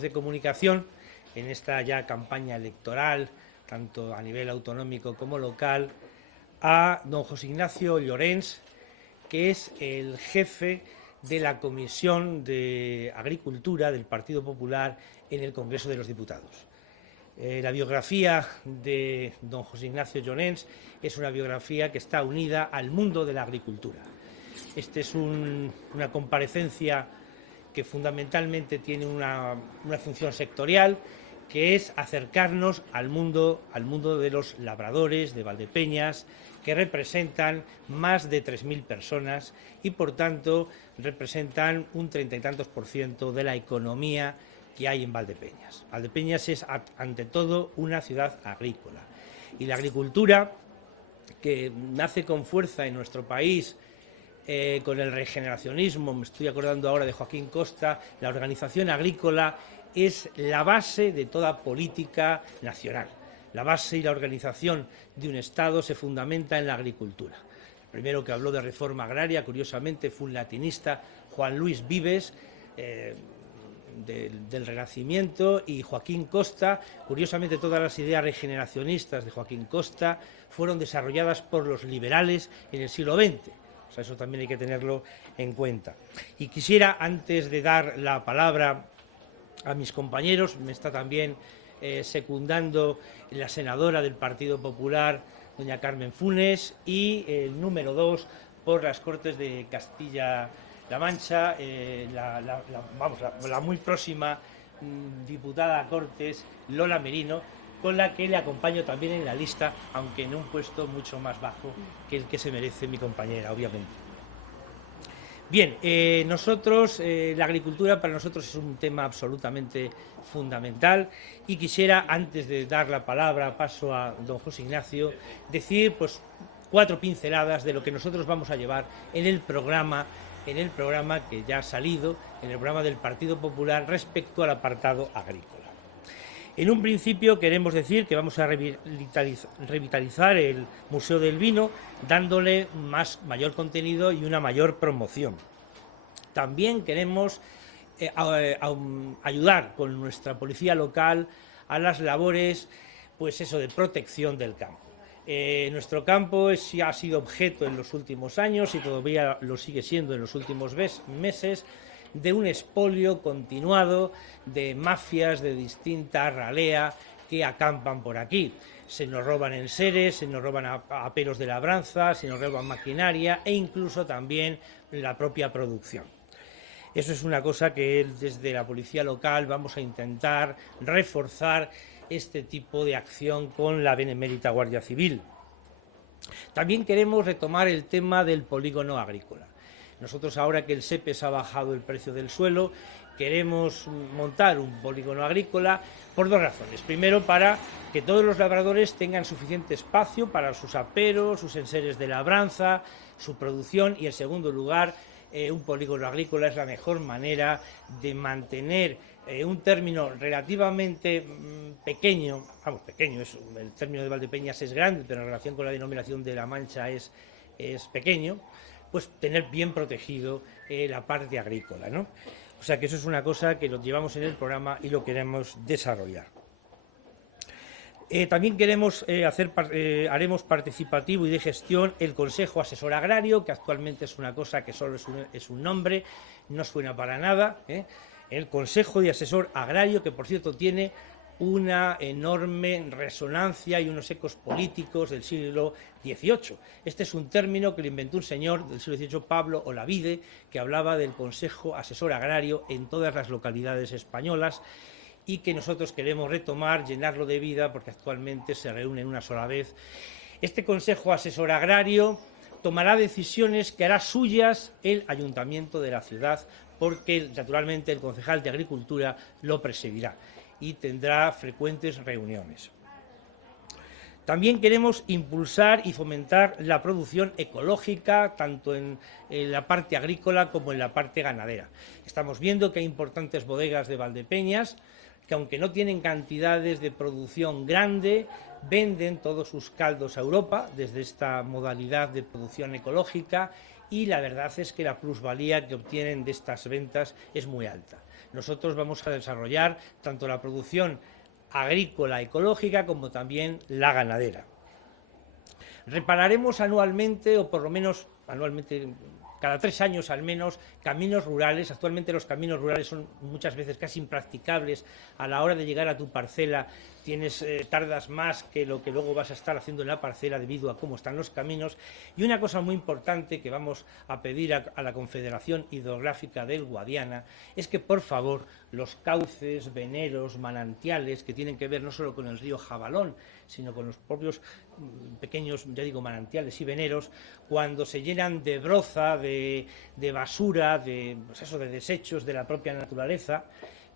de comunicación en esta ya campaña electoral, tanto a nivel autonómico como local, a don José Ignacio Llorens, que es el jefe de la Comisión de Agricultura del Partido Popular en el Congreso de los Diputados. La biografía de don José Ignacio Llorens es una biografía que está unida al mundo de la agricultura. Esta es una comparecencia que fundamentalmente tiene una función sectorial, que es acercarnos al mundo de los labradores de Valdepeñas, que representan más de 3.000 personas y, por tanto, representan un 30 y tantos % de la economía que hay en Valdepeñas. Valdepeñas es, ante todo, una ciudad agrícola. Y la agricultura, que nace con fuerza en nuestro país, con el regeneracionismo, me estoy acordando ahora de Joaquín Costa, la organización agrícola es la base de toda política nacional. La base y la organización de un Estado se fundamenta en la agricultura. El primero que habló de reforma agraria, curiosamente, fue un latinista, Juan Luis Vives, del Renacimiento, y Joaquín Costa. Curiosamente, todas las ideas regeneracionistas de Joaquín Costa fueron desarrolladas por los liberales en el siglo XX. O sea, eso también hay que tenerlo en cuenta. Y quisiera, antes de dar la palabra a mis compañeros, me está también secundando la senadora del Partido Popular, doña Carmen Funes, y el número 2 por las Cortes de Castilla-La Mancha, la muy próxima diputada a Cortes, Lola Merino, con la que le acompaño también en la lista, aunque en un puesto mucho más bajo que el que se merece mi compañera, obviamente. Bien, la agricultura para nosotros es un tema absolutamente fundamental, y quisiera, antes de dar la palabra, paso a don José Ignacio, decir 4 pinceladas de lo que nosotros vamos a llevar en el programa que ya ha salido, en el programa del Partido Popular respecto al apartado agrícola. En un principio queremos decir que vamos a revitalizar el Museo del Vino, dándole mayor contenido y una mayor promoción. También queremos ayudar con nuestra policía local a las labores de protección del campo. Nuestro campo ha sido objeto en los últimos años, y todavía lo sigue siendo en los últimos meses, de un expolio continuado de mafias de distinta ralea que acampan por aquí. Se nos roban enseres, se nos roban aperos de labranza, se nos roban maquinaria e incluso también la propia producción. Eso es una cosa que desde la policía local vamos a intentar reforzar este tipo de acción con la benemérita Guardia Civil. También queremos retomar el tema del polígono agrícola. Nosotros, ahora que el SEPES ha bajado el precio del suelo, queremos montar un polígono agrícola por 2 razones. Primero, para que todos los labradores tengan suficiente espacio para sus aperos, sus enseres de labranza, su producción, y en segundo lugar, un polígono agrícola es la mejor manera de mantener un término relativamente pequeño, el término de Valdepeñas es grande, pero en relación con la denominación de La Mancha es pequeño, tener bien protegido la parte agrícola, ¿no? O sea que eso es una cosa que lo llevamos en el programa y lo queremos desarrollar. También haremos participativo y de gestión el Consejo Asesor Agrario, que actualmente es una cosa que solo es un nombre, no suena para nada, El Consejo de Asesor Agrario, que por cierto tiene una enorme resonancia y unos ecos políticos del siglo XVIII. Este es un término que lo inventó un señor del siglo XVIII, Pablo Olavide, que hablaba del Consejo Asesor Agrario en todas las localidades españolas, y que nosotros queremos retomar, llenarlo de vida, porque actualmente se reúnen una sola vez. Este Consejo Asesor Agrario tomará decisiones que hará suyas el Ayuntamiento de la ciudad, porque naturalmente el concejal de Agricultura lo presidirá y tendrá frecuentes reuniones. También queremos impulsar y fomentar la producción ecológica, tanto en la parte agrícola como en la parte ganadera. Estamos viendo que hay importantes bodegas de Valdepeñas que, aunque no tienen cantidades de producción grande, venden todos sus caldos a Europa desde esta modalidad de producción ecológica, y la verdad es que la plusvalía que obtienen de estas ventas es muy alta. Nosotros vamos a desarrollar tanto la producción agrícola ecológica como también la ganadera. Repararemos anualmente, o por lo menos anualmente, cada 3 años al menos, caminos rurales. Actualmente los caminos rurales son muchas veces casi impracticables. A la hora de llegar a tu parcela tardas más que lo que luego vas a estar haciendo en la parcela debido a cómo están los caminos. Y una cosa muy importante que vamos a pedir a la Confederación Hidrográfica del Guadiana es que, por favor, los cauces, veneros, manantiales, que tienen que ver no solo con el río Jabalón, sino con los propios pequeños, ya digo, manantiales y veneros, cuando se llenan de broza, de basura, de desechos de la propia naturaleza,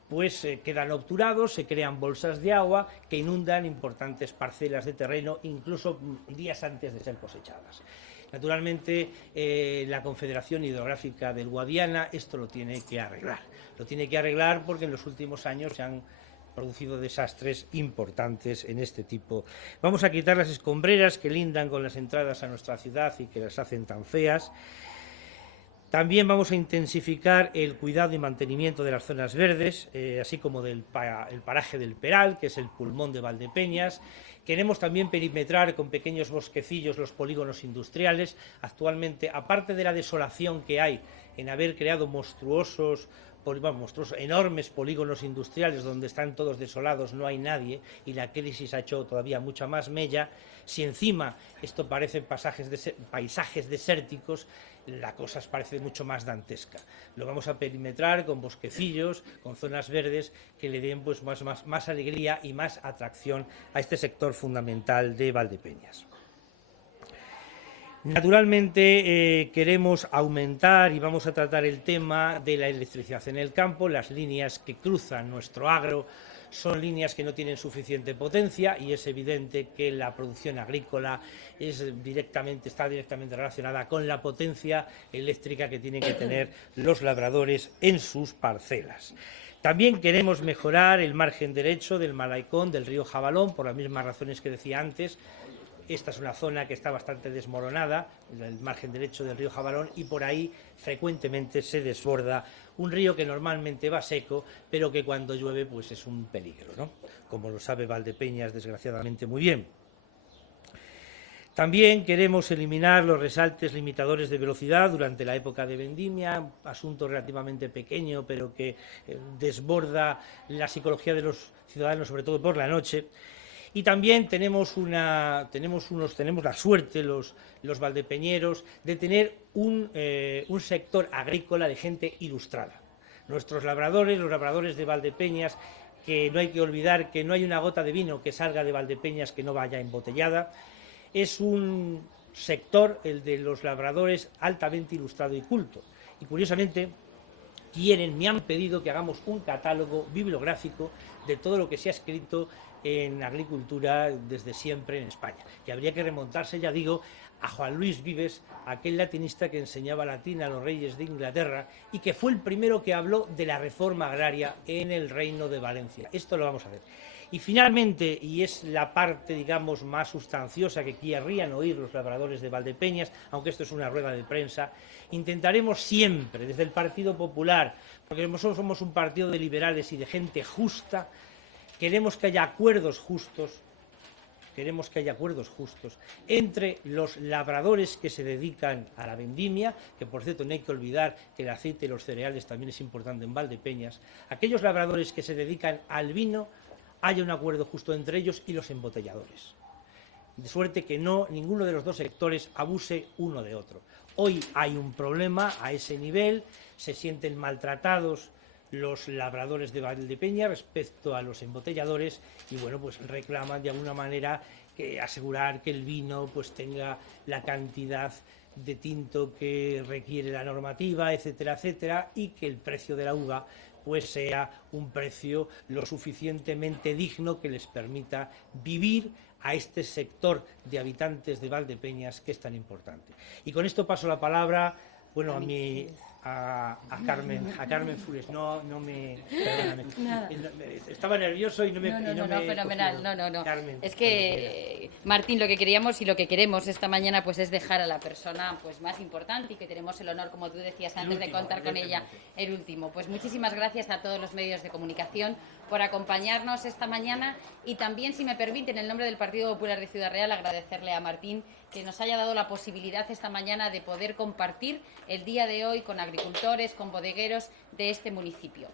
pues quedan obturados, se crean bolsas de agua que inundan importantes parcelas de terreno, incluso días antes de ser cosechadas. Naturalmente, la Confederación Hidrográfica del Guadiana esto lo tiene que arreglar. Lo tiene que arreglar porque en los últimos años se han producido desastres importantes en este tipo. Vamos a quitar las escombreras que lindan con las entradas a nuestra ciudad y que las hacen tan feas. También vamos a intensificar el cuidado y mantenimiento de las zonas verdes, así como el paraje del Peral, que es el pulmón de Valdepeñas. Queremos también perimetrar con pequeños bosquecillos los polígonos industriales. Actualmente, aparte de la desolación que hay en haber creado enormes polígonos industriales donde están todos desolados, no hay nadie, y la crisis ha hecho todavía mucha más mella, si encima esto parece paisajes desérticos, la cosa parece mucho más dantesca. Lo vamos a perimetrar con bosquecillos, con zonas verdes que le den pues, más alegría y más atracción a este sector fundamental de Valdepeñas. Naturalmente queremos aumentar y vamos a tratar el tema de la electricidad en el campo. Las líneas que cruzan nuestro agro son líneas que no tienen suficiente potencia y es evidente que la producción agrícola está directamente relacionada con la potencia eléctrica que tienen que tener los labradores en sus parcelas. También queremos mejorar el margen derecho del Malaicón, del río Jabalón, por las mismas razones que decía antes. Esta es una zona que está bastante desmoronada, el margen derecho del río Jabalón, y por ahí frecuentemente se desborda un río que normalmente va seco, pero que cuando llueve pues es un peligro, ¿no? Como lo sabe Valdepeñas desgraciadamente muy bien. También queremos eliminar los resaltes limitadores de velocidad durante la época de vendimia, asunto relativamente pequeño, pero que desborda la psicología de los ciudadanos, sobre todo por la noche. Y también tenemos la suerte, los valdepeñeros, de tener un sector agrícola de gente ilustrada. Nuestros labradores, los labradores de Valdepeñas, que no hay que olvidar que no hay una gota de vino que salga de Valdepeñas que no vaya embotellada. Es un sector, el de los labradores, altamente ilustrado y culto. Y curiosamente, me han pedido que hagamos un catálogo bibliográfico de todo lo que se ha escrito en agricultura desde siempre en España, que habría que remontarse, ya digo, a Juan Luis Vives, aquel latinista que enseñaba latín a los reyes de Inglaterra y que fue el primero que habló de la reforma agraria en el Reino de Valencia. Esto lo vamos a ver. Y finalmente, y es la parte, digamos, más sustanciosa que querrían oír los labradores de Valdepeñas, aunque esto es una rueda de prensa, intentaremos siempre, desde el Partido Popular, porque nosotros somos un partido de liberales y de gente justa, queremos que haya acuerdos justos entre los labradores que se dedican a la vendimia, que por cierto no hay que olvidar que el aceite y los cereales también es importante en Valdepeñas, aquellos labradores que se dedican al vino, haya un acuerdo justo entre ellos y los embotelladores. De suerte que ninguno de los dos sectores abuse uno de otro. Hoy hay un problema a ese nivel, se sienten maltratados los labradores de Valdepeñas respecto a los embotelladores y bueno, pues reclaman de alguna manera asegurar que el vino pues tenga la cantidad de tinto que requiere la normativa, etcétera, etcétera, y que el precio de la uva pues sea un precio lo suficientemente digno que les permita vivir a este sector de habitantes de Valdepeñas que es tan importante. Y con esto paso la palabra, bueno, a mi a Carmen Fures. Perdóname. Nada. Estaba nervioso y no me fenomenal. No. Carmen, es que, Martín, lo que queríamos y lo que queremos esta mañana pues es dejar a la persona pues más importante y que tenemos el honor, como tú decías antes, de contar con ella, el último. Pues muchísimas gracias a todos los medios de comunicación por acompañarnos esta mañana y también, si me permiten, en nombre del Partido Popular de Ciudad Real, agradecerle a Martín que nos haya dado la posibilidad esta mañana de poder compartir el día de hoy con agricultores, con bodegueros de este municipio.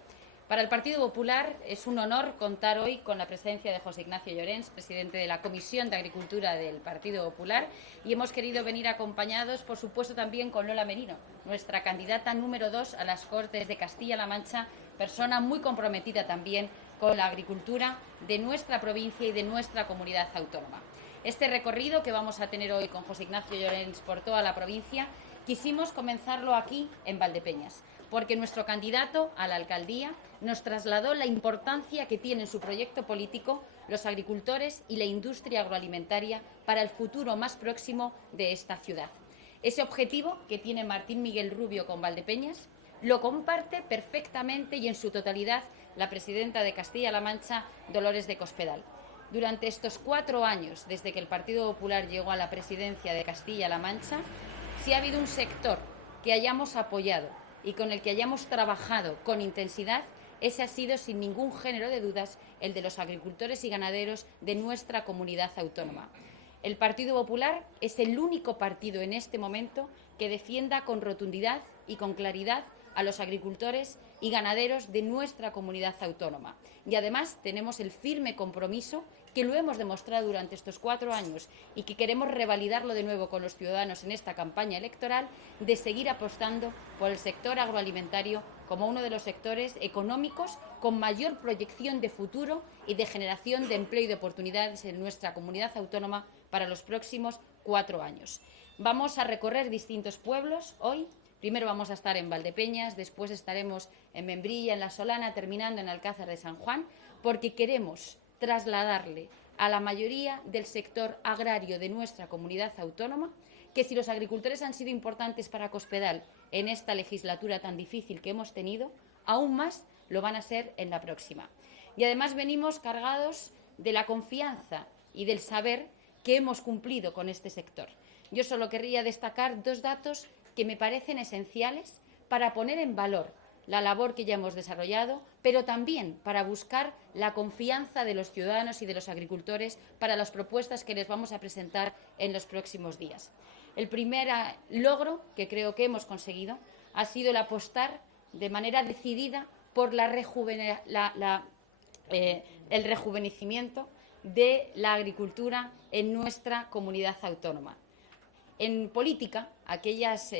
Para el Partido Popular es un honor contar hoy con la presencia de José Ignacio Llorens, presidente de la Comisión de Agricultura del Partido Popular, y hemos querido venir acompañados, por supuesto, también con Lola Merino, nuestra candidata número 2 a las Cortes de Castilla-La Mancha, persona muy comprometida también con la agricultura de nuestra provincia y de nuestra comunidad autónoma. Este recorrido que vamos a tener hoy con José Ignacio Llorens por toda la provincia, quisimos comenzarlo aquí en Valdepeñas, porque nuestro candidato a la alcaldía nos trasladó la importancia que tiene en su proyecto político los agricultores y la industria agroalimentaria para el futuro más próximo de esta ciudad. Ese objetivo que tiene Martín Miguel Rubio con Valdepeñas lo comparte perfectamente y en su totalidad la presidenta de Castilla-La Mancha, Dolores de Cospedal. Durante estos 4 años, desde que el Partido Popular llegó a la presidencia de Castilla-La Mancha, si ha habido un sector que hayamos apoyado y con el que hayamos trabajado con intensidad, ese ha sido, sin ningún género de dudas, el de los agricultores y ganaderos de nuestra comunidad autónoma. El Partido Popular es el único partido en este momento que defienda con rotundidad y con claridad a los agricultores y ganaderos de nuestra comunidad autónoma. Y además tenemos el firme compromiso, que lo hemos demostrado durante estos 4 años y que queremos revalidarlo de nuevo con los ciudadanos en esta campaña electoral, de seguir apostando por el sector agroalimentario como uno de los sectores económicos con mayor proyección de futuro y de generación de empleo y de oportunidades en nuestra comunidad autónoma para los próximos 4 años. Vamos a recorrer distintos pueblos hoy. Primero vamos a estar en Valdepeñas, después estaremos en Membrilla, en La Solana, terminando en Alcázar de San Juan, porque queremos trasladarle a la mayoría del sector agrario de nuestra comunidad autónoma que si los agricultores han sido importantes para Cospedal en esta legislatura tan difícil que hemos tenido, aún más lo van a ser en la próxima. Y además venimos cargados de la confianza y del saber que hemos cumplido con este sector. Yo solo querría destacar 2 datos que me parecen esenciales para poner en valor la labor que ya hemos desarrollado, pero también para buscar la confianza de los ciudadanos y de los agricultores para las propuestas que les vamos a presentar en los próximos días. El primer logro que creo que hemos conseguido ha sido el apostar de manera decidida por el rejuvenecimiento de la agricultura en nuestra comunidad autónoma. En política, aquellas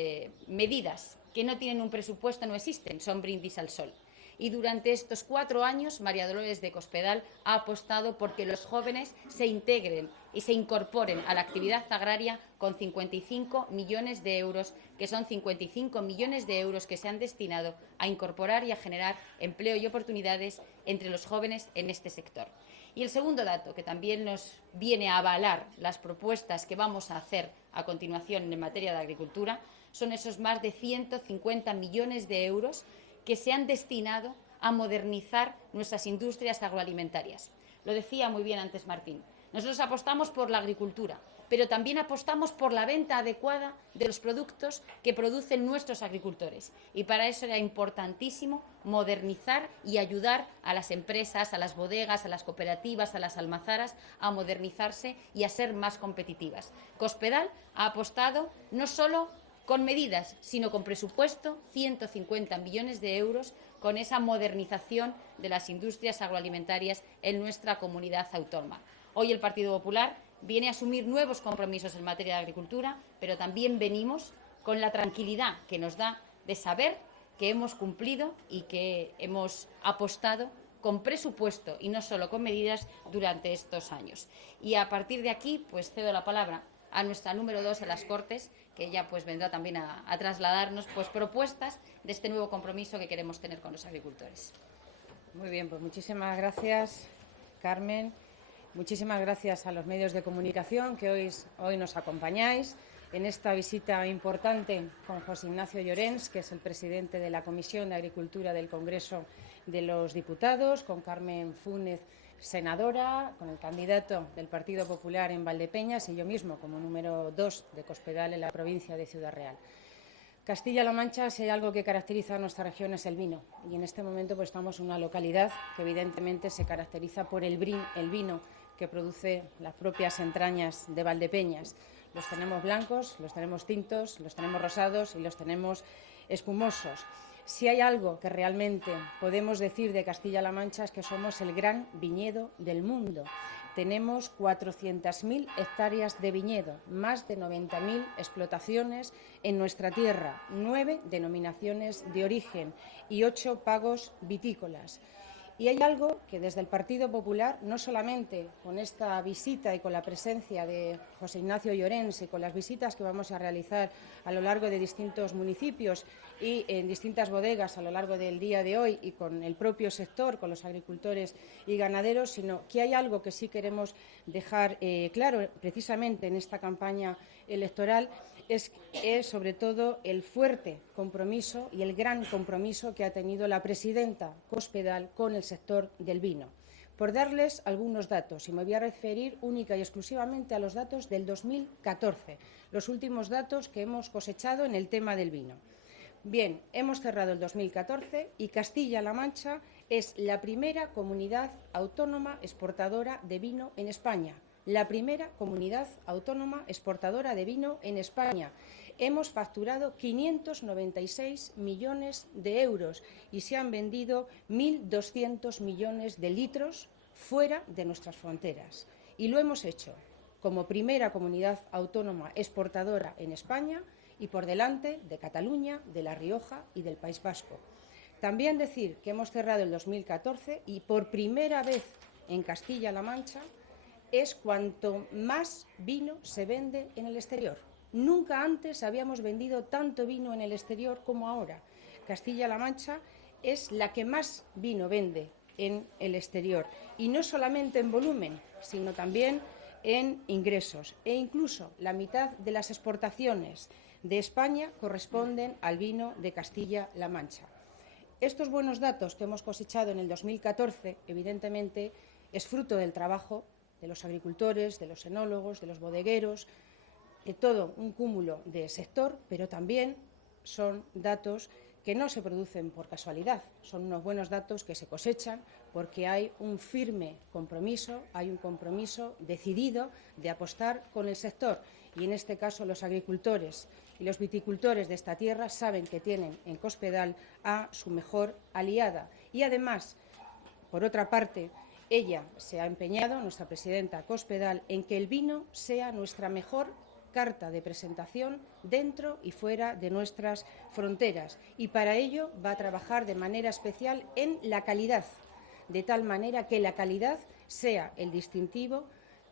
medidas que no tienen un presupuesto no existen, son brindis al sol. Y durante estos 4 años, María Dolores de Cospedal ha apostado por que los jóvenes se integren y se incorporen a la actividad agraria con 55 millones de euros, que son 55 millones de euros que se han destinado a incorporar y a generar empleo y oportunidades entre los jóvenes en este sector. Y el segundo dato, que también nos viene a avalar las propuestas que vamos a hacer a continuación en materia de agricultura, son esos más de 150 millones de euros que se han destinado a modernizar nuestras industrias agroalimentarias. Lo decía muy bien antes Martín. Nosotros apostamos por la agricultura, pero también apostamos por la venta adecuada de los productos que producen nuestros agricultores. Y para eso era importantísimo modernizar y ayudar a las empresas, a las bodegas, a las cooperativas, a las almazaras a modernizarse y a ser más competitivas. Cospedal ha apostado no solo con medidas, sino con presupuesto, 150 millones de euros, con esa modernización de las industrias agroalimentarias en nuestra comunidad autónoma. Hoy el Partido Popular viene a asumir nuevos compromisos en materia de agricultura, pero también venimos con la tranquilidad que nos da de saber que hemos cumplido y que hemos apostado con presupuesto y no solo con medidas durante estos años. Y a partir de aquí, pues cedo la palabra a nuestra número 2 en las Cortes, que ella pues vendrá también a trasladarnos pues propuestas de este nuevo compromiso que queremos tener con los agricultores. Muy bien, pues muchísimas gracias, Carmen. Muchísimas gracias a los medios de comunicación que hoy nos acompañáis. en esta visita importante con José Ignacio Llorens, que es el presidente de la Comisión de Agricultura del Congreso de los Diputados, con Carmen Fúnez, senadora, con el candidato del Partido Popular en Valdepeñas y yo mismo como número 2 de Cospedal en la provincia de Ciudad Real. Castilla-La Mancha, si hay algo que caracteriza a nuestra región es el vino, y en este momento pues estamos en una localidad que evidentemente se caracteriza por el vino que produce las propias entrañas de Valdepeñas. Los tenemos blancos, los tenemos tintos, los tenemos rosados y los tenemos espumosos. Si hay algo que realmente podemos decir de Castilla-La Mancha es que somos el gran viñedo del mundo. Tenemos 400.000 hectáreas de viñedo, más de 90.000 explotaciones en nuestra tierra, 9 denominaciones de origen y 8 pagos vitícolas. Y hay algo que desde el Partido Popular, no solamente con esta visita y con la presencia de José Ignacio Llorens y con las visitas que vamos a realizar a lo largo de distintos municipios y en distintas bodegas a lo largo del día de hoy y con el propio sector, con los agricultores y ganaderos, sino que hay algo que sí queremos dejar claro precisamente en esta campaña electoral, es sobre todo el fuerte compromiso y el gran compromiso que ha tenido la presidenta Cospedal con el sector del vino. Por darles algunos datos, y me voy a referir única y exclusivamente a los datos del 2014, los últimos datos que hemos cosechado en el tema del vino. Bien, hemos cerrado el 2014 y Castilla-La Mancha es la primera comunidad autónoma exportadora de vino en España. La primera comunidad autónoma exportadora de vino en España. Hemos facturado 596 millones de euros y se han vendido 1.200 millones de litros fuera de nuestras fronteras. Y lo hemos hecho como primera comunidad autónoma exportadora en España y por delante de Cataluña, de La Rioja y del País Vasco. También decir que hemos cerrado el 2014 y por primera vez en Castilla-La Mancha es cuanto más vino se vende en el exterior. Nunca antes habíamos vendido tanto vino en el exterior como ahora. Castilla-La Mancha es la que más vino vende en el exterior, y no solamente en volumen, sino también en ingresos. E incluso la mitad de las exportaciones de España corresponden al vino de Castilla-La Mancha. Estos buenos datos que hemos cosechado en el 2014, evidentemente, es fruto del trabajo de los agricultores, de los enólogos, de los bodegueros, de todo un cúmulo de sector, pero también son datos que no se producen por casualidad, son unos buenos datos que se cosechan porque hay un firme compromiso, hay un compromiso decidido de apostar con el sector, y en este caso los agricultores y los viticultores de esta tierra saben que tienen en Cospedal a su mejor aliada. Y además, por otra parte, ella se ha empeñado, nuestra presidenta Cospedal, en que el vino sea nuestra mejor carta de presentación dentro y fuera de nuestras fronteras, y para ello va a trabajar de manera especial en la calidad, de tal manera que la calidad sea el distintivo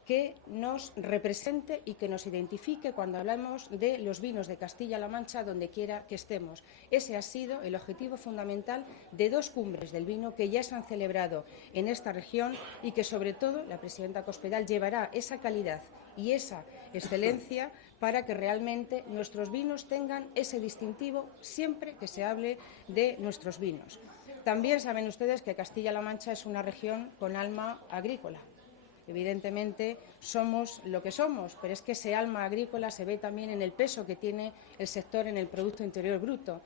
que nos represente y que nos identifique cuando hablamos de los vinos de Castilla-La Mancha donde quiera que estemos. Ese ha sido el objetivo fundamental de 2 cumbres del vino que ya se han celebrado en esta región y que, sobre todo, la presidenta Cospedal llevará esa calidad y esa excelencia para que realmente nuestros vinos tengan ese distintivo siempre que se hable de nuestros vinos. También saben ustedes que Castilla-La Mancha es una región con alma agrícola. Evidentemente somos lo que somos, pero es que ese alma agrícola se ve también en el peso que tiene el sector en el Producto Interior Bruto.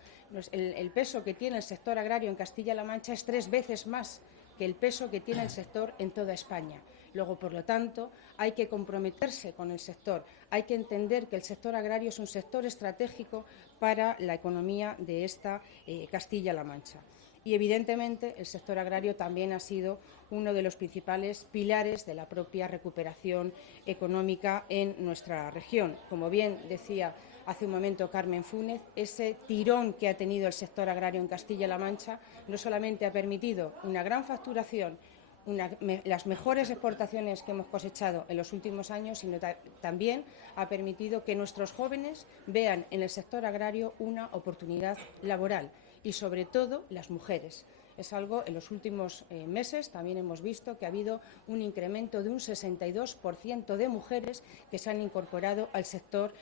El peso que tiene el sector agrario en Castilla-La Mancha es 3 veces más que el peso que tiene el sector en toda España. Luego, por lo tanto, hay que comprometerse con el sector, hay que entender que el sector agrario es un sector estratégico para la economía de esta Castilla-La Mancha. Y, evidentemente, el sector agrario también ha sido uno de los principales pilares de la propia recuperación económica en nuestra región. Como bien decía hace un momento Carmen Fúnez, ese tirón que ha tenido el sector agrario en Castilla-La Mancha no solamente ha permitido una gran facturación, las mejores exportaciones que hemos cosechado en los últimos años, sino también ha permitido que nuestros jóvenes vean en el sector agrario una oportunidad laboral. y, sobre todo, las mujeres. Es algo, en los últimos meses también hemos visto que ha habido un incremento de un 62% de mujeres que se han incorporado al sector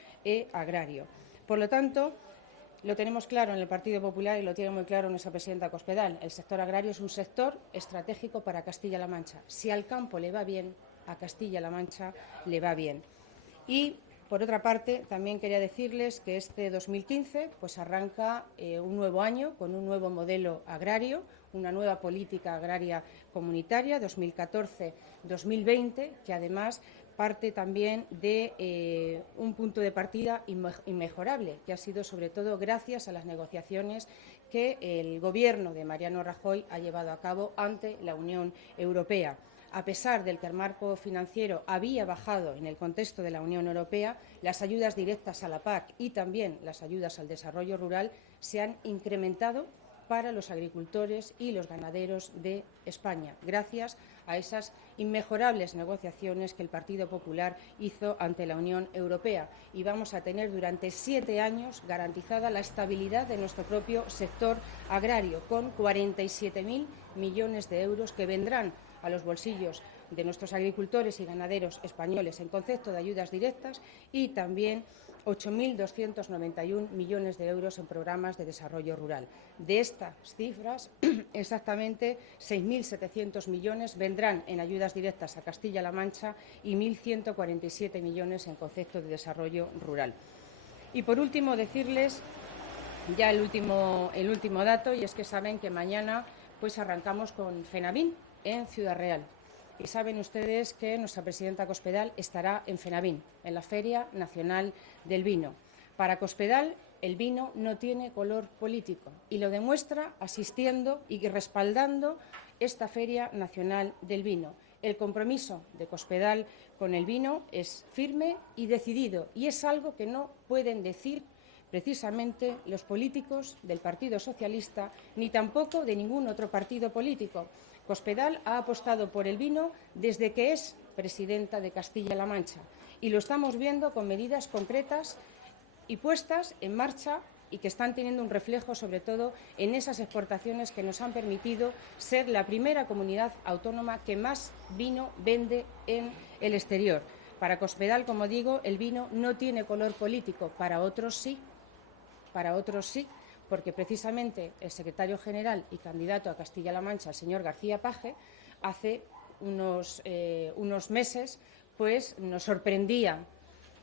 agrario. Por lo tanto, lo tenemos claro en el Partido Popular y lo tiene muy claro nuestra presidenta Cospedal. El sector agrario es un sector estratégico para Castilla-La Mancha. Si al campo le va bien, a Castilla-La Mancha le va bien. Y, por otra parte, también quería decirles que este 2015 pues arranca un nuevo año con un nuevo modelo agrario, una nueva política agraria comunitaria 2014-2020, que además parte también de un punto de partida inmejorable, que ha sido sobre todo gracias a las negociaciones que el Gobierno de Mariano Rajoy ha llevado a cabo ante la Unión Europea. A pesar de que el marco financiero había bajado en el contexto de la Unión Europea, las ayudas directas a la PAC y también las ayudas al desarrollo rural se han incrementado para los agricultores y los ganaderos de España, gracias a esas inmejorables negociaciones que el Partido Popular hizo ante la Unión Europea. Y vamos a tener durante 7 años garantizada la estabilidad de nuestro propio sector agrario, con 47.000 millones de euros que vendrán a los bolsillos de nuestros agricultores y ganaderos españoles en concepto de ayudas directas y también 8.291 millones de euros en programas de desarrollo rural. De estas cifras, exactamente 6.700 millones vendrán en ayudas directas a Castilla-La Mancha y 1.147 millones en concepto de desarrollo rural. Y, por último, decirles ya el último dato, y es que saben que mañana pues arrancamos con FENAVIN en Ciudad Real. Y saben ustedes que nuestra presidenta Cospedal estará en FENAVIN, en la Feria Nacional del Vino. Para Cospedal, el vino no tiene color político y lo demuestra asistiendo y respaldando esta Feria Nacional del Vino. El compromiso de Cospedal con el vino es firme y decidido, y es algo que no pueden decir precisamente los políticos del Partido Socialista ni tampoco de ningún otro partido político. Cospedal ha apostado por el vino desde que es presidenta de Castilla-La Mancha y lo estamos viendo con medidas concretas y puestas en marcha y que están teniendo un reflejo sobre todo en esas exportaciones que nos han permitido ser la primera comunidad autónoma que más vino vende en el exterior. Para Cospedal, como digo, el vino no tiene color político, para otros sí, porque precisamente el secretario general y candidato a Castilla-La Mancha, el señor García Paje, hace unos meses pues nos sorprendía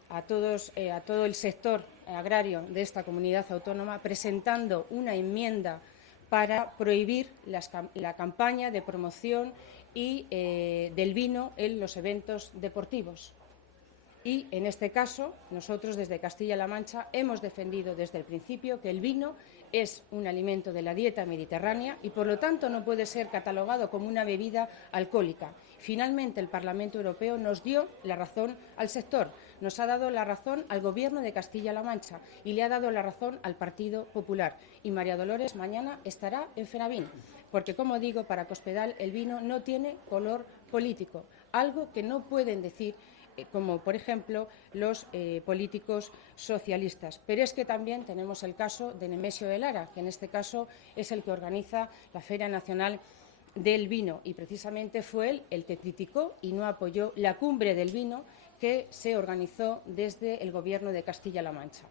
a todo el sector agrario de esta comunidad autónoma presentando una enmienda para prohibir la campaña de promoción y del vino en los eventos deportivos. Y, en este caso, nosotros desde Castilla-La Mancha hemos defendido desde el principio que el vino es un alimento de la dieta mediterránea y, por lo tanto, no puede ser catalogado como una bebida alcohólica. Finalmente, el Parlamento Europeo nos dio la razón al sector, nos ha dado la razón al Gobierno de Castilla-La Mancha y le ha dado la razón al Partido Popular. Y María Dolores mañana estará en FENAVIN, porque, como digo, para Cospedal el vino no tiene color político, algo que no pueden decir como, por ejemplo, los políticos socialistas. Pero es que también tenemos el caso de Nemesio de Lara, que en este caso es el que organiza la Feria Nacional del Vino, y precisamente fue él el que criticó y no apoyó la cumbre del vino que se organizó desde el Gobierno de Castilla-La Mancha.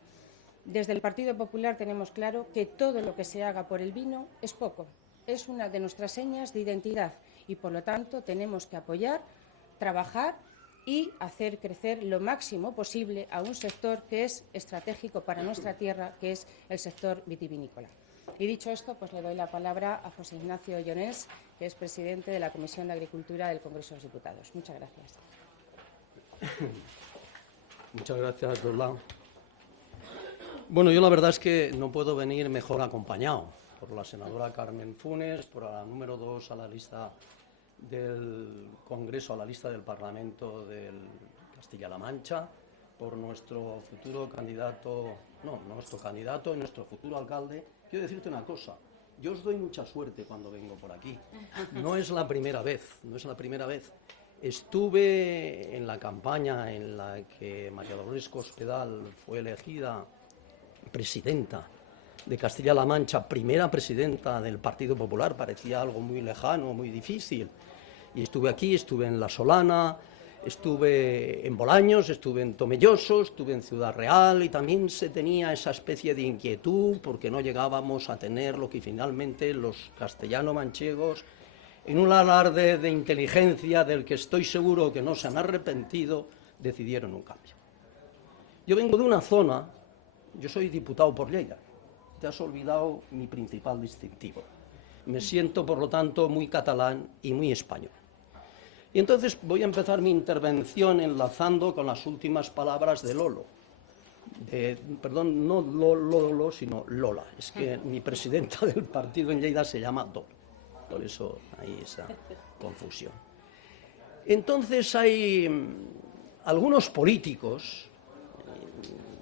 Desde el Partido Popular tenemos claro que todo lo que se haga por el vino es poco, es una de nuestras señas de identidad y, por lo tanto, tenemos que apoyar, trabajar y hacer crecer lo máximo posible a un sector que es estratégico para nuestra tierra, que es el sector vitivinícola. Y dicho esto, pues le doy la palabra a José Ignacio Llorens, que es presidente de la Comisión de Agricultura del Congreso de los Diputados. Muchas gracias. Muchas gracias, Lola. Bueno, yo la verdad es que no puedo venir mejor acompañado por la senadora Carmen Funes, por la número 2 a la lista del Congreso, a la lista del Parlamento de Castilla-La Mancha, por nuestro futuro candidato, nuestro candidato y nuestro futuro alcalde. Quiero decirte una cosa, yo os doy mucha suerte cuando vengo por aquí. No es la primera vez. Estuve en la campaña en la que María Dolores Cospedal fue elegida presidenta de Castilla-La Mancha, primera presidenta del Partido Popular, parecía algo muy lejano, muy difícil. Y estuve aquí, estuve en La Solana, estuve en Bolaños, estuve en Tomelloso, estuve en Ciudad Real, y también se tenía esa especie de inquietud porque no llegábamos a tener lo que finalmente los castellano-manchegos, en un alarde de inteligencia del que estoy seguro que no se han arrepentido, decidieron un cambio. Yo vengo de una zona, yo soy diputado por Lleida, te has olvidado mi principal distintivo. Me siento, por lo tanto, muy catalán y muy español. Y entonces voy a empezar mi intervención enlazando con las últimas palabras de Lolo. Perdón, no Lolo, sino Lola. Es que mi presidenta del partido en Lleida se llama Dolo. Por eso hay esa confusión. Entonces hay algunos políticos,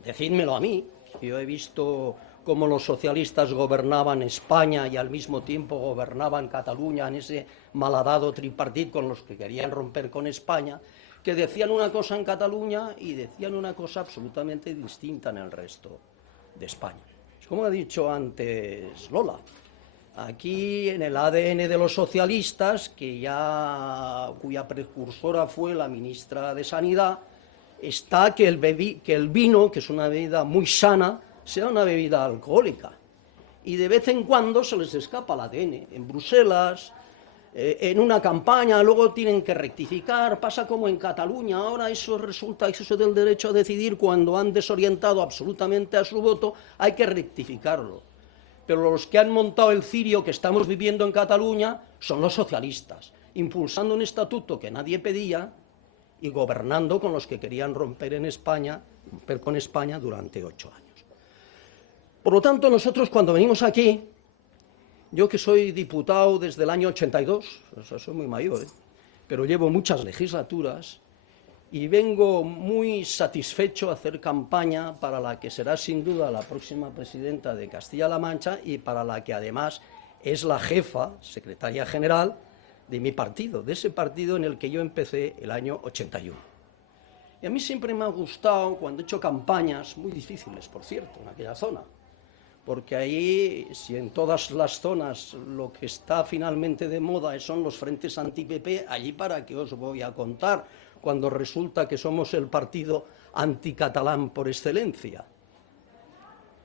decídmelo a mí, yo he visto cómo los socialistas gobernaban España y al mismo tiempo gobernaban Cataluña en ese malhadado tripartit con los que querían romper con España, que decían una cosa en Cataluña y decían una cosa absolutamente distinta en el resto de España. Como ha dicho antes Lola, aquí en el ADN de los socialistas, cuya precursora fue la ministra de Sanidad, está que el vino, que es una bebida muy sana, sea una bebida alcohólica. Y de vez en cuando se les escapa el ADN. En Bruselas, en una campaña, luego tienen que rectificar. Pasa como en Cataluña. Ahora eso resulta, eso del derecho a decidir, cuando han desorientado absolutamente a su voto, hay que rectificarlo. Pero los que han montado el cirio que estamos viviendo en Cataluña son los socialistas, impulsando un estatuto que nadie pedía y gobernando con los que querían romper con España durante 8 años. Por lo tanto, nosotros cuando venimos aquí, yo que soy diputado desde el año 82, o sea, soy muy mayor, pero llevo muchas legislaturas, y vengo muy satisfecho a hacer campaña para la que será sin duda la próxima presidenta de Castilla-La Mancha y para la que además es la jefa, secretaria general, de mi partido, de ese partido en el que yo empecé el año 81. Y a mí siempre me ha gustado, cuando he hecho campañas, muy difíciles, por cierto, en aquella zona, porque ahí, si en todas las zonas lo que está finalmente de moda son los frentes anti-PP, allí para qué os voy a contar, cuando resulta que somos el partido anticatalán por excelencia.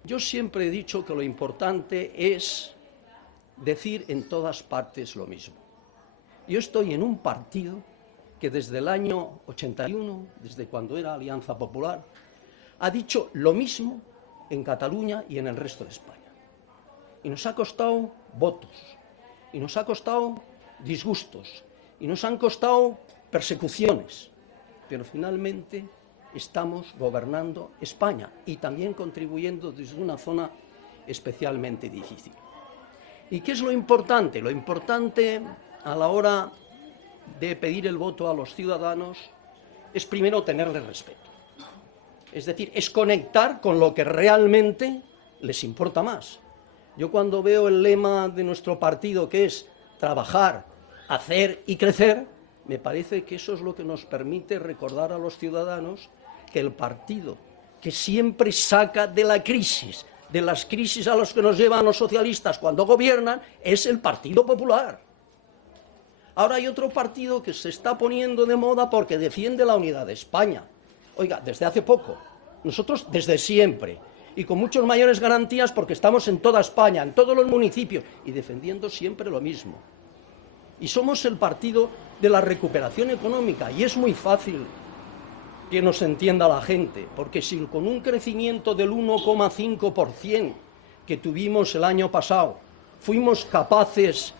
Yo siempre he dicho que lo importante es decir en todas partes lo mismo. Yo estoy en un partido que desde el año 81, desde cuando era Alianza Popular, ha dicho lo mismo en Cataluña y en el resto de España. Y nos ha costado votos, y nos ha costado disgustos, y nos han costado persecuciones, pero finalmente estamos gobernando España y también contribuyendo desde una zona especialmente difícil. ¿Y qué es lo importante? Lo importante a la hora de pedir el voto a los ciudadanos es primero tenerles respeto. Es decir, es conectar con lo que realmente les importa más. Yo cuando veo el lema de nuestro partido, que es trabajar, hacer y crecer, me parece que eso es lo que nos permite recordar a los ciudadanos que el partido que siempre saca de la crisis, de las crisis a las que nos llevan los socialistas cuando gobiernan, es el Partido Popular. Ahora hay otro partido que se está poniendo de moda porque defiende la unidad de España. Oiga, desde hace poco, nosotros desde siempre, y con muchas mayores garantías porque estamos en toda España, en todos los municipios, y defendiendo siempre lo mismo. Y somos el partido de la recuperación económica, y es muy fácil que nos entienda la gente, porque si con un crecimiento del 1,5% que tuvimos el año pasado, fuimos capaces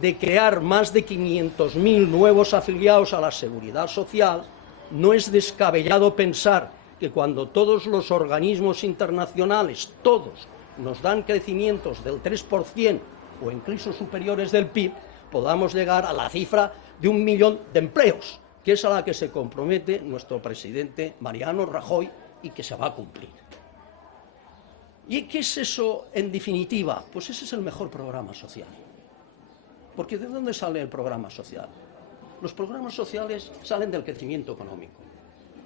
de crear más de 500.000 nuevos afiliados a la Seguridad Social, no es descabellado pensar que cuando todos los organismos internacionales, todos, nos dan crecimientos del 3% o incluso superiores del PIB, podamos llegar a la cifra de 1 millón de empleos, que es a la que se compromete nuestro presidente Mariano Rajoy y que se va a cumplir. ¿Y qué es eso en definitiva? Pues ese es el mejor programa social. Porque ¿de dónde sale el programa social? Los programas sociales salen del crecimiento económico.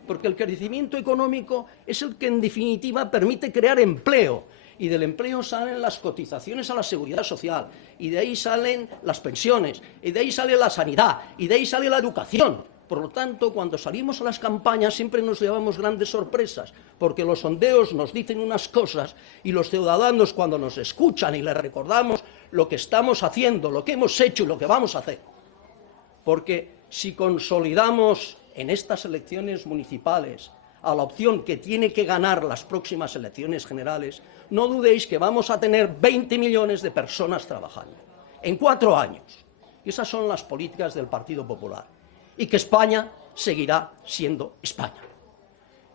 Porque el crecimiento económico es el que en definitiva permite crear empleo. y del empleo salen las cotizaciones a la seguridad social, y de ahí salen las pensiones, y de ahí sale la sanidad, y de ahí sale la educación. Por lo tanto, cuando salimos a las campañas siempre nos llevamos grandes sorpresas, porque los sondeos nos dicen unas cosas y los ciudadanos, cuando nos escuchan y les recordamos lo que estamos haciendo, lo que hemos hecho y lo que vamos a hacer. Porque si consolidamos en estas elecciones municipales a la opción que tiene que ganar las próximas elecciones generales, no dudéis que vamos a tener 20 millones de personas trabajando en 4 años. Y esas son las políticas del Partido Popular. Y que España seguirá siendo España.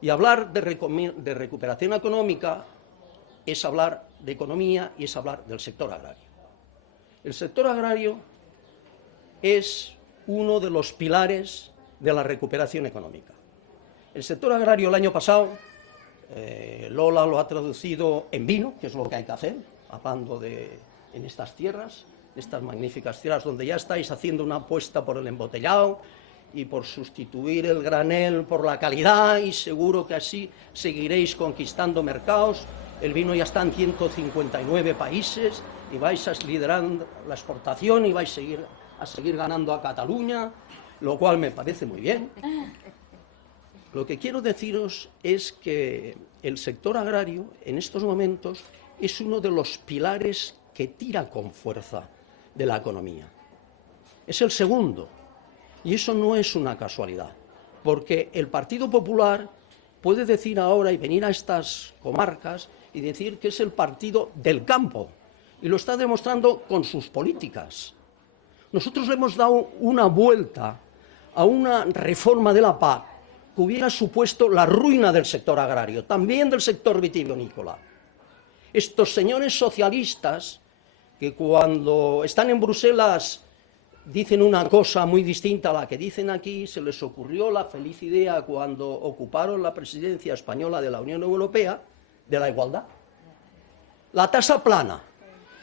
Y hablar de recuperación económica es hablar de economía y es hablar del sector agrario. El sector agrario es uno de los pilares de la recuperación económica. El sector agrario el año pasado, Lola lo ha traducido en vino, que es lo que hay que hacer, hablando en estas tierras, estas magníficas tierras donde ya estáis haciendo una apuesta por el embotellado y por sustituir el granel por la calidad, y seguro que así seguiréis conquistando mercados. El vino ya está en 159 países y vais a liderar la exportación y vais a seguir ganando a Cataluña, lo cual me parece muy bien. Lo que quiero deciros es que el sector agrario en estos momentos es uno de los pilares que tira con fuerza de la economía. Es el segundo, y eso no es una casualidad, porque el Partido Popular puede decir ahora y venir a estas comarcas y decir que es el partido del campo, y lo está demostrando con sus políticas. Nosotros le hemos dado una vuelta a una reforma de la PAC que hubiera supuesto la ruina del sector agrario, también del sector vitivinícola. Estos señores socialistas, que cuando están en Bruselas dicen una cosa muy distinta a la que dicen aquí, se les ocurrió la feliz idea cuando ocuparon la presidencia española de la Unión Europea de la igualdad. La tasa plana,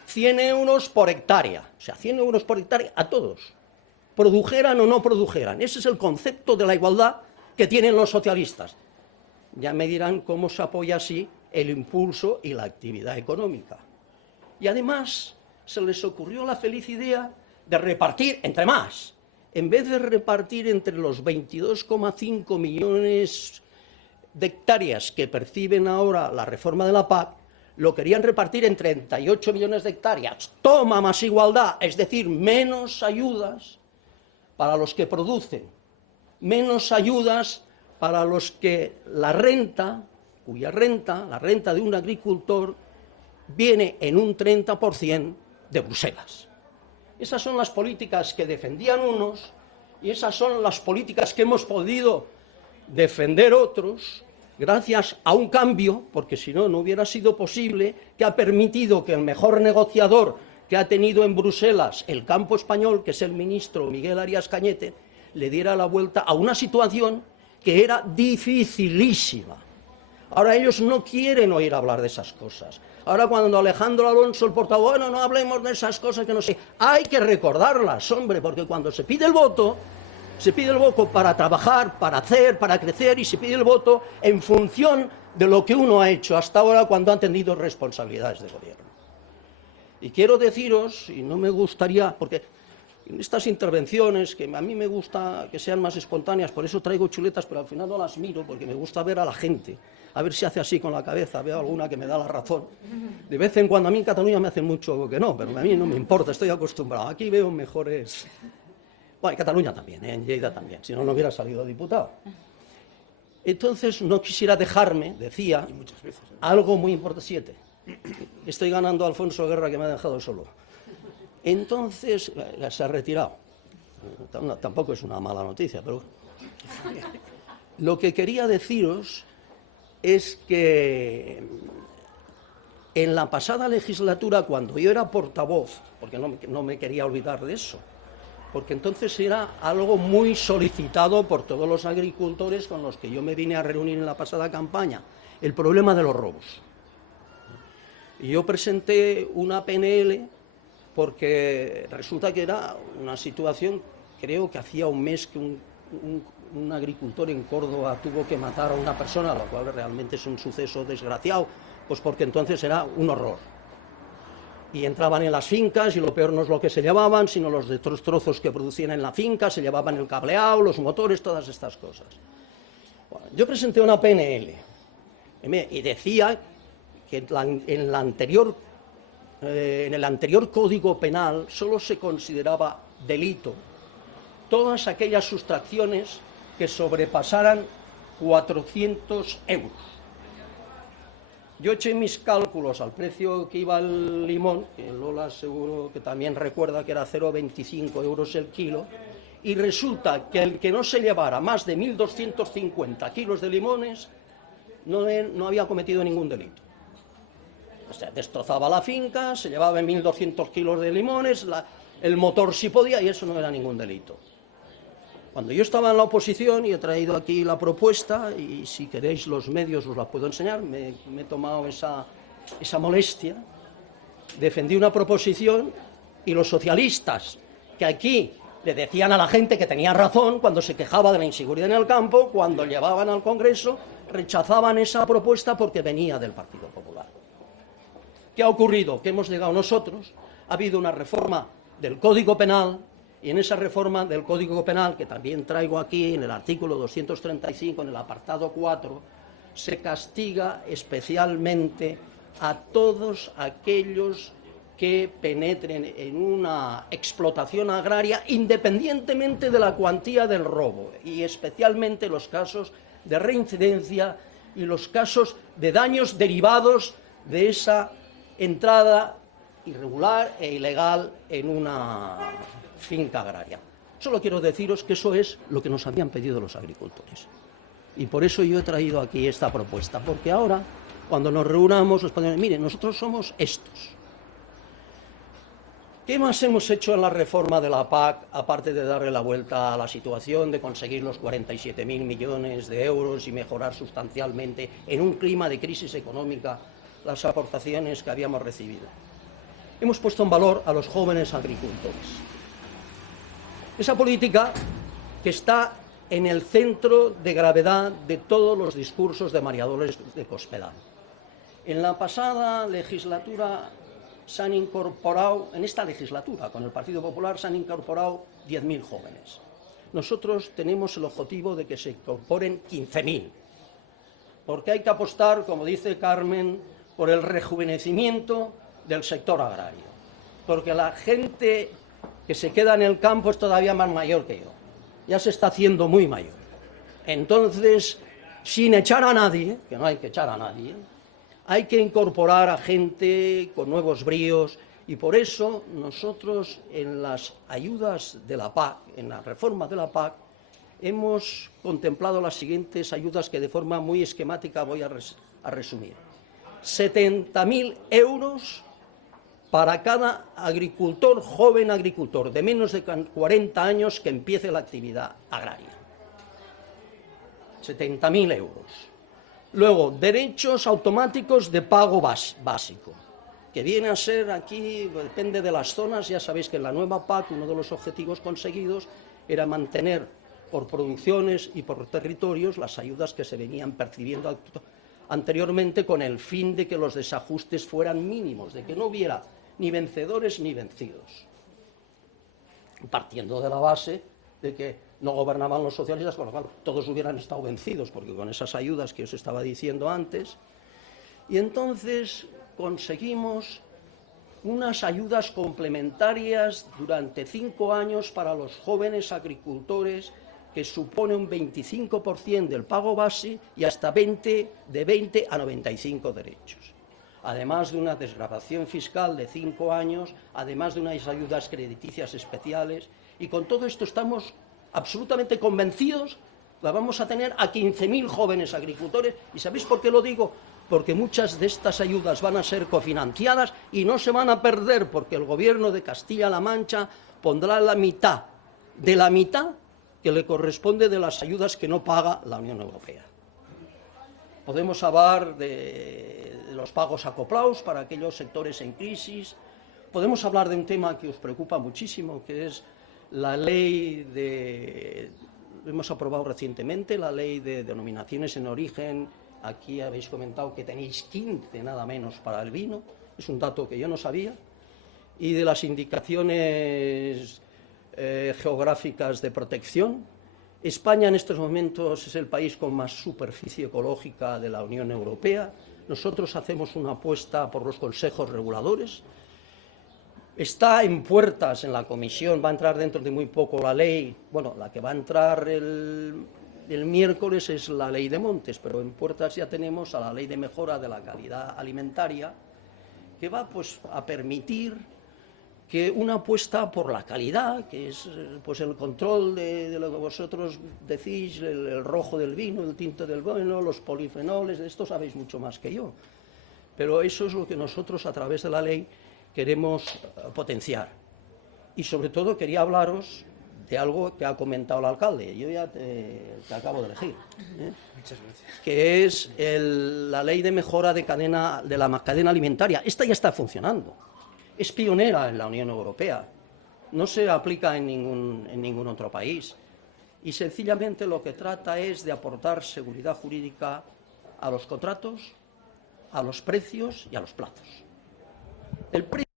100 euros por hectárea, o sea, 100 euros por hectárea a todos, produjeran o no produjeran. Ese es el concepto de la igualdad que tienen los socialistas. Ya me dirán cómo se apoya así el impulso y la actividad económica. Y además se les ocurrió la feliz idea de repartir entre más. En vez de repartir entre los 22,5 millones de hectáreas que perciben ahora la reforma de la PAC, lo querían repartir en 38 millones de hectáreas. Toma más igualdad, es decir, menos ayudas para los que producen, menos ayudas para los que la renta de un agricultor viene en un 30% de Bruselas. Esas son las políticas que defendían unos y esas son las políticas que hemos podido defender otros gracias a un cambio, porque si no, no hubiera sido posible, que ha permitido que el mejor negociador que ha tenido en Bruselas el campo español, que es el ministro Miguel Arias Cañete, le diera la vuelta a una situación que era dificilísima. Ahora ellos no quieren oír hablar de esas cosas. Ahora cuando Alejandro Alonso, el portavoz, bueno, no hablemos de esas cosas que no sé, hay que recordarlas, hombre, porque cuando se pide el voto para trabajar, para hacer, para crecer, y se pide el voto en función de lo que uno ha hecho hasta ahora cuando han tenido responsabilidades de gobierno. Y quiero deciros, y no me gustaría, porque en estas intervenciones, que a mí me gusta que sean más espontáneas, por eso traigo chuletas, pero al final no las miro, porque me gusta ver a la gente, a ver si hace así con la cabeza, veo alguna que me da la razón. De vez en cuando, a mí en Cataluña me hacen mucho que no, pero a mí no me importa, estoy acostumbrado. Aquí veo mejores... Bueno, en Cataluña también, en Lleida también, si no, no hubiera salido diputado. Entonces, no quisiera dejarme, decía, algo muy importante. 7. Estoy ganando a Alfonso Guerra, que me ha dejado solo. Entonces, se ha retirado. Tampoco es una mala noticia, pero... Lo que quería deciros es que en la pasada legislatura, cuando yo era portavoz, porque no me quería olvidar de eso, porque entonces era algo muy solicitado por todos los agricultores con los que yo me vine a reunir en la pasada campaña, el problema de los robos. Y yo presenté una PNL porque resulta que era una situación, creo que hacía un mes que un agricultor en Córdoba tuvo que matar a una persona, lo cual realmente es un suceso desgraciado, Pues porque entonces era un horror. Y entraban en las fincas y lo peor no es lo que se llevaban, sino los destrozos que producían en la finca, se llevaban el cableado, los motores, todas estas cosas. Bueno, yo presenté una PNL y decía que en el anterior Código Penal solo se consideraba delito todas aquellas sustracciones que sobrepasaran 400 euros. Yo eché mis cálculos al precio que iba el limón, que Lola seguro que también recuerda que era 0,25 euros el kilo, y resulta que el que no se llevara más de 1.250 kilos de limones no había cometido ningún delito. O sea, destrozaba la finca, se llevaba 1.200 kilos de limones, el motor sí podía y eso no era ningún delito. Cuando yo estaba en la oposición y he traído aquí la propuesta, y si queréis los medios os la puedo enseñar, me he tomado esa molestia, defendí una proposición y los socialistas que aquí le decían a la gente que tenía razón cuando se quejaba de la inseguridad en el campo, cuando llevaban al Congreso rechazaban esa propuesta porque venía del Partido Popular. ¿Qué ha ocurrido? Que hemos llegado nosotros, ha habido una reforma del Código Penal, y en esa reforma del Código Penal, que también traigo aquí en el artículo 235, en el apartado 4, se castiga especialmente a todos aquellos que penetren en una explotación agraria independientemente de la cuantía del robo, y especialmente los casos de reincidencia y los casos de daños derivados de esa entrada irregular e ilegal en una finca agraria. Solo quiero deciros que eso es lo que nos habían pedido los agricultores. Y por eso yo he traído aquí esta propuesta, porque ahora, cuando nos reunamos, nos ponemos, miren, nosotros somos estos. ¿Qué más hemos hecho en la reforma de la PAC, aparte de darle la vuelta a la situación, de conseguir los 47.000 millones de euros y mejorar sustancialmente en un clima de crisis económica las aportaciones que habíamos recibido? Hemos puesto en valor a los jóvenes agricultores. Esa política que está en el centro de gravedad de todos los discursos de María Dolores de Cospedal. En la pasada legislatura se han incorporado, en esta legislatura con el Partido Popular se han incorporado 10.000 jóvenes. Nosotros tenemos el objetivo de que se incorporen 15.000, porque hay que apostar, como dice Carmen, por el rejuvenecimiento del sector agrario, porque la gente que se queda en el campo es todavía más mayor que yo, ya se está haciendo muy mayor. Entonces, sin echar a nadie, que no hay que echar a nadie, hay que incorporar a gente con nuevos bríos, y por eso nosotros en las ayudas de la PAC, en la reforma de la PAC, hemos contemplado las siguientes ayudas que de forma muy esquemática voy a resumir. 70.000 euros para cada agricultor, joven agricultor, de menos de 40 años que empiece la actividad agraria. 70.000 euros. Luego, derechos automáticos de pago básico, que viene a ser aquí, depende de las zonas, ya sabéis que en la nueva PAC uno de los objetivos conseguidos era mantener por producciones y por territorios las ayudas que se venían percibiendo anteriormente, con el fin de que los desajustes fueran mínimos, de que no hubiera ni vencedores ni vencidos, partiendo de la base de que no gobernaban los socialistas, con lo cual todos hubieran estado vencidos, porque con esas ayudas que os estaba diciendo antes, y entonces conseguimos unas ayudas complementarias durante 5 años para los jóvenes agricultores, que supone un 25% del pago base y hasta de 20 a 95 derechos. Además de una desgravación fiscal de 5 años, además de unas ayudas crediticias especiales, y con todo esto estamos absolutamente convencidos que vamos a tener a 15.000 jóvenes agricultores. ¿Y sabéis por qué lo digo? Porque muchas de estas ayudas van a ser cofinanciadas y no se van a perder, porque el Gobierno de Castilla-La Mancha pondrá la mitad de la mitad que le corresponde de las ayudas que no paga la Unión Europea. Podemos hablar de los pagos acoplados para aquellos sectores en crisis. Podemos hablar de un tema que os preocupa muchísimo, que es la ley hemos aprobado recientemente la ley de denominaciones en origen Aquí habéis comentado que tenéis 15 nada menos para el vino, es un dato que yo no sabía, y de las indicaciones geográficas de protección, España en estos momentos es el país con más superficie ecológica de la Unión Europea. Nosotros hacemos una apuesta por los consejos reguladores. Está en puertas en la comisión, va a entrar dentro de muy poco la ley, bueno, la que va a entrar el miércoles es la ley de montes, pero en puertas ya tenemos a la ley de mejora de la calidad alimentaria, que va pues a permitir que una apuesta por la calidad, que es pues el control de lo que vosotros decís, el rojo del vino, el tinto del vino, los polifenoles, de esto sabéis mucho más que yo. Pero eso es lo que nosotros a través de la ley queremos potenciar. Y sobre todo quería hablaros de algo que ha comentado el alcalde, yo ya te acabo de elegir, Muchas gracias. que es la ley de mejora de la cadena alimentaria. Esta ya está funcionando. Es pionera en la Unión Europea, no se aplica en ningún otro país y sencillamente lo que trata es de aportar seguridad jurídica a los contratos, a los precios y a los plazos. El precio